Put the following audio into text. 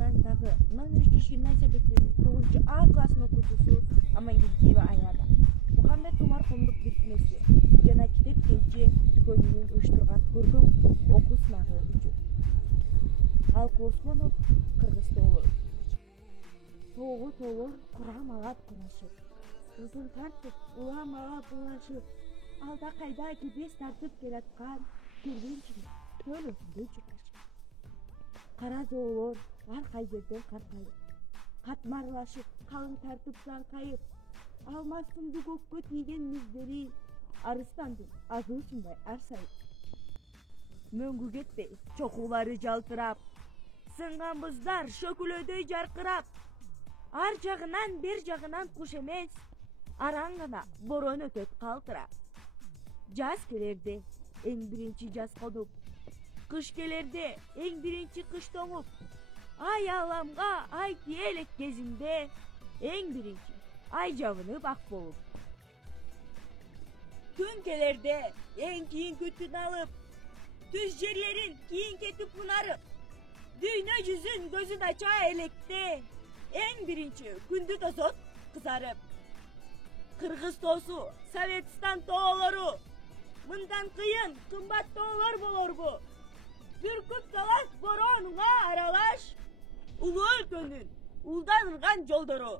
шаарындагы номер 3 гимназия мектебинин 9 А класынын окуучусу Амангелдиева Аяда Мухаммед Умар коомдук бирикмеси жана Китеп КЖ дүкөнүнүн уюштурган көркөм окуу сынагы үчүн Алкы Осмонов Кыргызстоо Тоого тоолор курамалап курашып, ызын тартып, уламалап улашып, алда кайда кибес тартып келаткан келгенчине төл өтүндө чуркашып. Кара жоолор ар кай жерден каркайып, катмарлашып, калың тартып саңкайып, алмастыңды көккө тийген миздери арыстандын азуусундай арсайып. Мөңгү кетпей, чокулары жалтырап, сынган буздар шөкүлөдөй жаркырап, ар жагынан бер жагынан куш эмес, араң гана борон өтөт калтырап. Жаз келерде эң биринчи жаз конуп, кыш келерде эң биринчи кыш тоңуп, ай ааламга ай тие элек кезинде эң биринчи ай жабынып ак болуп. Күн келерде эң кийинки түн алып, түз жерлерин кийин кетип унарып, дүйнө жүзүн көзүн ача электе эң биринчи күндү тосот кызарып. Кыргыз тоосу, Советстан тоолору, мындан кыйын кымбат тоолор болорбу? Бүркүп талас боронуңа аралаш, улуу өлкөнүн улданылган жолдору.